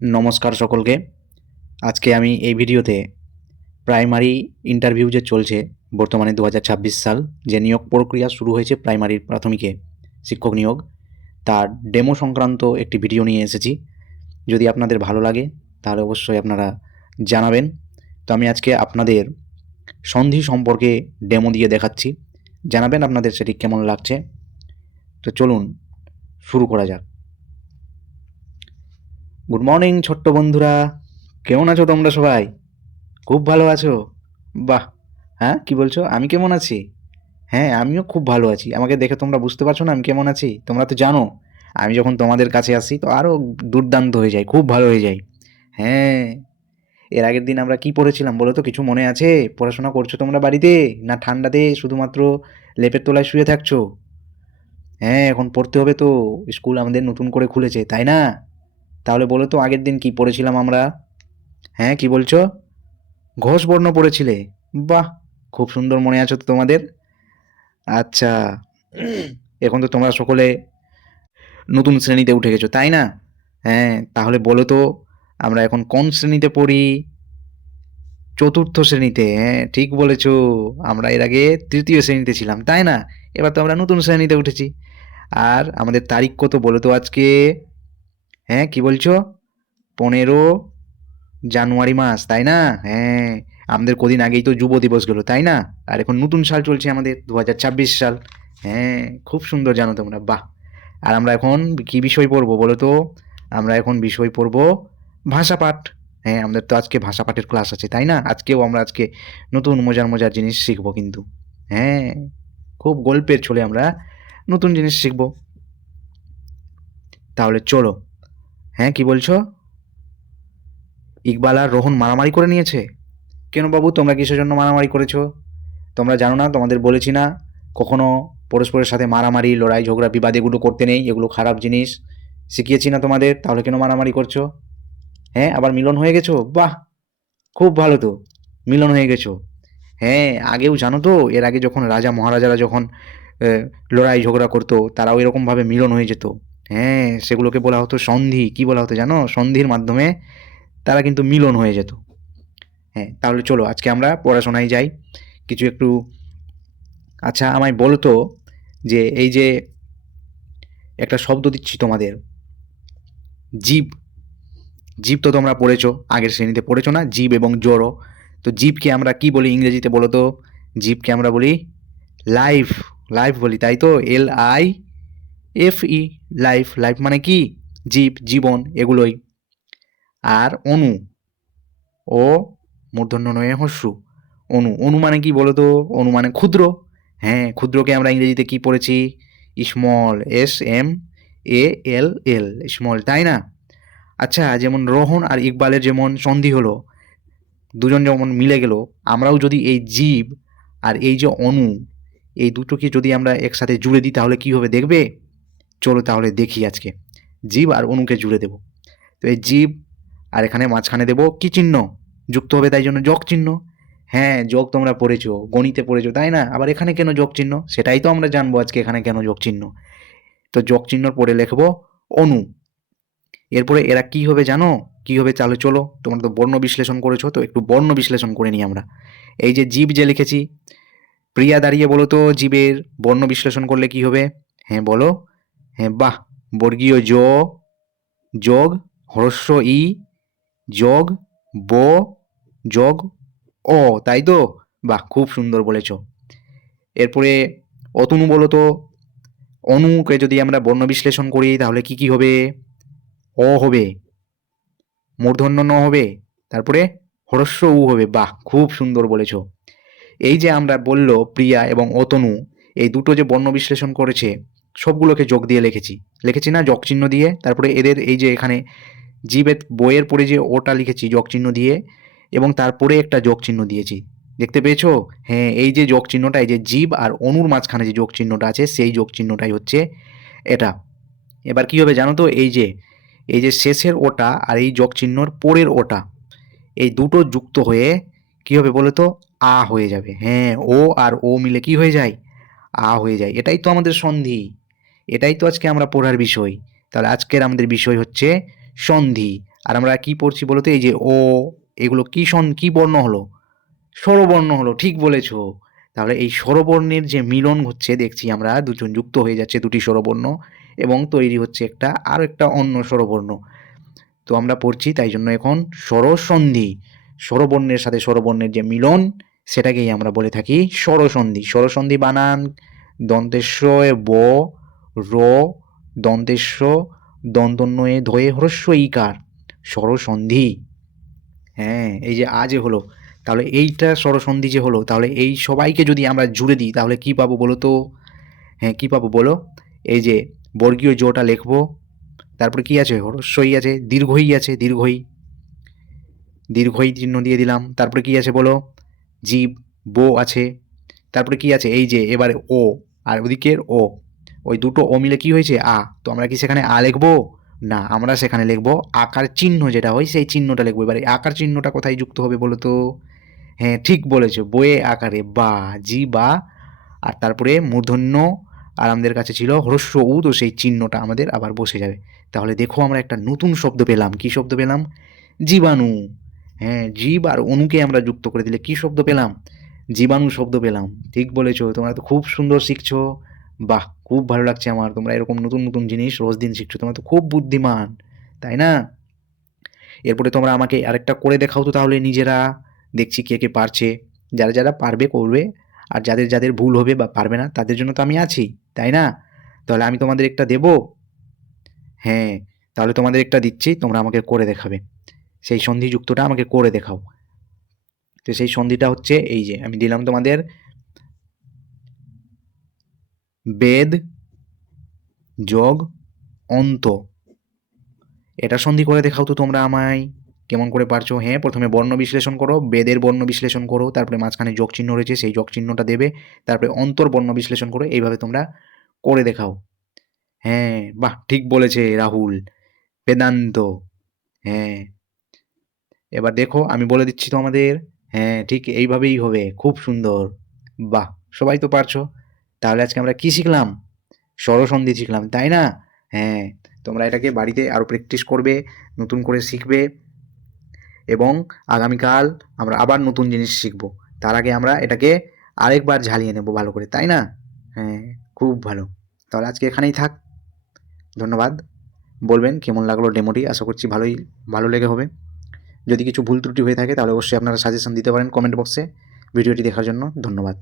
নমস্কার সকলকে। আজকে আমি এই ভিডিওতে প্রাইমারি ইন্টারভিউ যে চলছে বর্তমানে ২০২৬ সাল, যে নিয়োগ প্রক্রিয়া শুরু হয়েছে প্রাইমারির প্রাথমিকে শিক্ষক নিয়োগ, তার ডেমো সংক্রান্ত একটি ভিডিও নিয়ে এসেছি। যদি আপনাদের ভালো লাগে তাহলে অবশ্যই আপনারা জানাবেন। তো আমি আজকে আপনাদের সন্ধি সম্পর্কে ডেমো দিয়ে দেখাচ্ছি, জানাবেন আপনাদের সেটি কেমন লাগছে। তো চলুন শুরু করা যাক। গুড মর্নিং ছোট্ট বন্ধুরা, কেমন আছো তোমরা সবাই? খুব ভালো আছো? বাহ! হ্যাঁ, কি বলছো? আমি কেমন আছি? হ্যাঁ, আমিও খুব ভালো আছি। আমাকে দেখে তোমরা বুঝতে পারছো না আমি কেমন আছি? তোমরা তো জানো আমি যখন তোমাদের কাছে আসি তো আরও দুর্দান্ত হয়ে যাই, খুব ভালো হয়ে যাই। হ্যাঁ, এর আগের দিন আমরা কি পড়েছিলাম বলো তো? কিছু মনে আছে? পড়াশোনা করছো তোমরা বাড়িতে? না ঠান্ডাতে শুধুমাত্র লেপের তলায় শুয়ে থাকছো? হ্যাঁ, এখন পড়তে হবে তো। স্কুল আমাদের নতুন করে খুলেছে, তাই না? তাহলে বলো তো আগের দিন কি পড়েছিলাম আমরা? হ্যাঁ, কি বলছো? ঘোষ বর্ণ পড়েছিলে? বাহ! খুব সুন্দর মনে আছে তো তোমাদের। আচ্ছা, এখন তো তোমরা সকলে নতুন শ্রেণীতে উঠে গেছো, তাই না? হ্যাঁ, তাহলে বলো তো আমরা এখন কোন শ্রেণীতে পড়ি? চতুর্থ শ্রেণীতে। হ্যাঁ, ঠিক বলেছো। আমরা এর আগে তৃতীয় শ্রেণীতে ছিলাম, তাই না? এবার তো আমরা নতুন শ্রেণীতে উঠেছি। আর আমাদের তারিখ কত বলো তো আজকে? হ্যাঁ, কি বলছো? ১৫ জানুয়ারি মাস, তাই না? হ্যাঁ, আমাদের কদিন আগেই তো যুব দিবস গেল, তাই না? আর এখন নতুন সাল চলছে আমাদের ২০২৬ সাল। হ্যাঁ, খুব সুন্দর জানো তোমরা, বাহ! আর আমরা এখন কি বিষয় পড়বো বলো তো? আমরা এখন বিষয় পড়বো ভাষা পাঠ। হ্যাঁ, আমাদের তো আজকে ভাষা পাঠের ক্লাস আছে, তাই না? আজকে নতুন মজার মজার জিনিস শিখবো কিন্তু। হ্যাঁ, খুব গল্পের ছলে আমরা নতুন জিনিস শিখবো। তাহলে চলো। হ্যাঁ, কি বলছো? ইকবাল আর রোহন মারামারি করে নিয়েছে? কেন বাবু, তোমরা কিসের জন্য মারামারি করেছো? তোমরা জানো না, তোমাদের বলেছি না কখনো পরস্পরের সাথে মারামারি, লড়াই, ঝগড়া, বিবাদ এগুলো করতে নেই, এগুলো খারাপ জিনিস। শিখিয়েছি না তোমাদের? তাহলে কেন মারামারি করছো? হ্যাঁ, আবার মিলন হয়ে গেছো? বাহ! খুব ভালো তো, মিলন হয়ে গেছো। হ্যাঁ, আগেও জানো তো, এর আগে যখন রাজা মহারাজারা যখন লড়াই ঝগড়া করতো তারাও এরকমভাবে মিলন হয়ে যেত। হ্যাঁ, সেগুলোকে বলা হতো সন্ধি। কি বলা হতো জানো? সন্ধির মাধ্যমে তারা কিন্তু মিলন হয়ে যেত। হ্যাঁ, তাহলে চলো আজকে আমরা পড়াশোনায় যাই। কিছু একটু, আচ্ছা আমায় বলো তো, যে এই যে একটা শব্দ দিচ্ছি তোমাদের, জীব। জীব তো তোমরা পড়েছো, আগের শ্রেণীতে পড়েছো না? জীব এবং জড়। তো জীবকে আমরা কি বলি ইংরেজিতে বলো তো? জীবকে আমরা বলি লাইফ। লাইফ বলি, তাই তো? LIFE, life. লাইফ মানে কি? জীব, জীবন, এগুলোই। আর অনু, ও মূর্ধন্য নয়ে হস্যু, অণু। অণু মানে কি বলো তো? অণু মানে ক্ষুদ্র। হ্যাঁ, ক্ষুদ্রকে আমরা ইংরেজিতে কি পড়েছি? স্মল, SMALL, স্মল, তাই না? আচ্ছা, যেমন রোহন আর ইকবালের যেমন সন্ধি হলো, দুজন যেমন মিলে গেল, আমরাও যদি এই জীব আর এই যে অণু, এই দুটোকে যদি আমরা একসাথে জুড়ে দিই তাহলে কি হবে দেখবে? চলো তাহলে দেখি আজকে। জীব আর অণুকে জুড়ে দেব। তো এই জীব আর এখানে মাঝখানে দেব কি চিহ্ন? যুক্ত হবে, তাই জন্য যোগ চিহ্ন। হ্যাঁ, যোগ তোমরা পড়েছো, গণিতে পড়েছো, তাই না? আবার এখানে কেন যোগ চিহ্ন সেটাই তো আমরা জানবো আজকে, এখানে কেন যোগ চিহ্ন। তো যোগ চিহ্নর পরে লিখবো অণু। এরপরে এরা কি হবে জানো? কি হবে? তাহলে চলো, তোমরা তো বর্ণ বিশ্লেষণ করেছো, তো একটু বর্ণ বিশ্লেষণ করে নিই আমরা। এই যে জীব যে লিখেছি, প্রিয়া দাঁড়িয়ে বলো তো জীবের বর্ণ বিশ্লেষণ করলে কি হবে? হ্যাঁ বলো। হ্যাঁ, বাহ! বর্গীয় জ যোগ হ্রস্ব ই যোগ ব যোগ অ, তাই তো? বাহ, খুব সুন্দর বলেছো। এরপরে অতনু বলো তো, অনুকে যদি আমরা বর্ণ বিশ্লেষণ করি তাহলে কি কি হবে? অ হবে, মূর্ধন্য ন হবে, তারপরে হ্রস্ব উ হবে। বাহ, খুব সুন্দর বলেছো। এই যে আমরা বললো প্রিয়া এবং অতনু, এই দুটো যে বর্ণ বিশ্লেষণ করেছে সবগুলোকে যোগ দিয়ে লিখেছি। লিখেছি না যোগ চিহ্ন দিয়ে? তারপরে এদের এই যে এখানে জীবের বইয়ের পরে যে ওটা লিখেছি যোগ চিহ্ন দিয়ে, এবং তারপরে একটা যোগ চিহ্ন দিয়েছি। দেখতে পেয়েছো? হ্যাঁ, এই যে যোগ চিহ্নটা, এই যে জীব আর অনুর মাঝখানে যে যোগ চিহ্নটা আছে সেই যোগ চিহ্নটাই হচ্ছে এটা। এবার কি হবে জানো তো? এই যে শেষের ওটা আর এই যোগ চিহ্নর পরের ওটা, এই দুটো যুক্ত হয়ে কি হবে বলো তো? আ হয়ে যাবে। হ্যাঁ, ও আর ও মিলে কি হয়ে যায়? আ হয়ে যায়। এটাই তো আমাদের সন্ধি। এটাই তো আজকে আমরা পড়ার বিষয়। তাহলে আজকের আমাদের বিষয় হচ্ছে সন্ধি। আর আমরা কি পড়ছি বলো তো, এই যে ও, এগুলো কি বর্ণ হলো? স্বরবর্ণ হলো, ঠিক বলেছো। তাহলে এই স্বরবর্ণের যে মিলন হচ্ছে দেখছি আমরা, দুজন যুক্ত হয়ে যাচ্ছে দুটি স্বরবর্ণ এবং তৈরি হচ্ছে আরও একটা অন্য স্বরবর্ণ। তো আমরা পড়ছি তাই জন্য এখন স্বরসন্ধি। স্বরবর্ণের সাথে স্বরবর্ণের যে মিলন সেটাকেই আমরা বলে থাকি স্বরসন্ধি। স্বরসন্ধি বানান দন্তেশ্ব এ ব, র, দন্তেশ্ব, দন্তন্বয়ে ধয়ে হ্রস্ব ইকার, স্বরসন্ধি। হ্যাঁ, এই যে আ যে হলো, তাহলে এইটা স্বরসন্ধি যে হলো, তাহলে এই সবাইকে যদি আমরা জুড়ে দিই তাহলে কি পাবো বলো তো? হ্যাঁ, কি পাবো বলো? এই যে বর্গীয় জটা লিখবো, তারপরে কি আছে? হ্রস্বই আছে, দীর্ঘই আছে, দীর্ঘই, দীর্ঘই চিহ্ন দিয়ে দিলাম। তারপরে কি আছে বলো? জীব, বো আছে। তারপরে কি আছে? এই যে এবারে ও, আর ওদিকের ও, ওই দুটো ও মিলে কি হয়েছে? আ। তো আমরা কি সেখানে আ লিখবো? না, আমরা সেখানে লিখবো আকার চিহ্ন, যেটা হয় সেই চিহ্নটা লিখবো। এবারে আকার চিহ্নটা কোথায় যুক্ত হবে বলো তো? হ্যাঁ, ঠিক বলেছো, বয়ে আকারে বা, জি বা, আর তারপরে মূর্ধন্য, আর আমাদের কাছে ছিল হ্রস্ব উ, তো সেই চিহ্নটা আমাদের আবার বসে যাবে। তাহলে দেখো আমরা একটা নতুন শব্দ পেলাম। কি শব্দ পেলাম? জীবাণু। হ্যাঁ, জীব আর অনুকে আমরা যুক্ত করে দিলে কি শব্দ পেলাম? জীবাণু শব্দ পেলাম। ঠিক বলেছো, তোমরা তো খুব সুন্দর শিখছো। বাহ, খুব ভালো লাগছে আমার, তোমরা এরকম নতুন নতুন জিনিস রোজ দিন শিখছো, তোমরা তো খুব বুদ্ধিমান, তাই না? এরপরে তোমরা আমাকে আরেকটা করে দেখাও তো তাহলে নিজেরা, দেখছি কে কে পারছে। যারা যারা পারবে করবে, আর যাদের যাদের ভুল হবে বা পারবে না তাদের জন্য তো আমি আছি, তাই না? তাহলে আমি তোমাদের একটা দেব। হ্যাঁ, তাহলে তোমাদের একটা দিচ্ছি, তোমরা আমাকে করে দেখাবে। সেই সন্ধিযুক্তটা আমাকে করে দেখাও। তো সেই সন্ধিটা হচ্ছে এই যে আমি দিলাম তোমাদের, বেদ যোগ অন্ত। এটা সন্ধি করে দেখাও তো তোমরা আমায়, কেমন করে পারছো? হ্যাঁ, প্রথমে বর্ণ বিশ্লেষণ করো, বেদের বর্ণ বিশ্লেষণ করো, তারপরে মাঝখানে যোগ চিহ্ন রয়েছে সেই যোগ চিহ্নটা দেবে, তারপরে অন্তর বর্ণ বিশ্লেষণ করো, এইভাবে তোমরা করে দেখাও। হ্যাঁ, বাহ, ঠিক বলেছে রাহুল, বেদান্ত। হ্যাঁ, এবার দেখো আমি বলে দিচ্ছি তোমাদের। হ্যাঁ, ঠিক এইভাবেই হবে, খুব সুন্দর। বাহ, সবাই তো পারছো। তাহলে আজকে আমরা কি শিখলাম? স্বরসন্ধি শিখলাম, তাই না? হ্যাঁ, তোমরা এটাকে বাড়িতে আরও প্র্যাকটিস করবে, নতুন করে শিখবে, এবং আগামীকাল আমরা আবার নতুন জিনিস শিখব। তার আগে আমরা এটাকে আরেকবার ঝালিয়ে নেব ভালো করে, তাই না? হ্যাঁ, খুব ভালো। তাহলে আজকে এখানেই থাক। ধন্যবাদ। বলবেন কেমন লাগলো ডেমোটি, আশা করছি ভালো লেগে হবে। যদি কিছু ভুল ত্রুটি হয়ে থাকে তাহলে অবশ্যই আপনারা সাজেশন দিতে পারেন কমেন্ট বক্সে। ভিডিওটি দেখার জন্য ধন্যবাদ।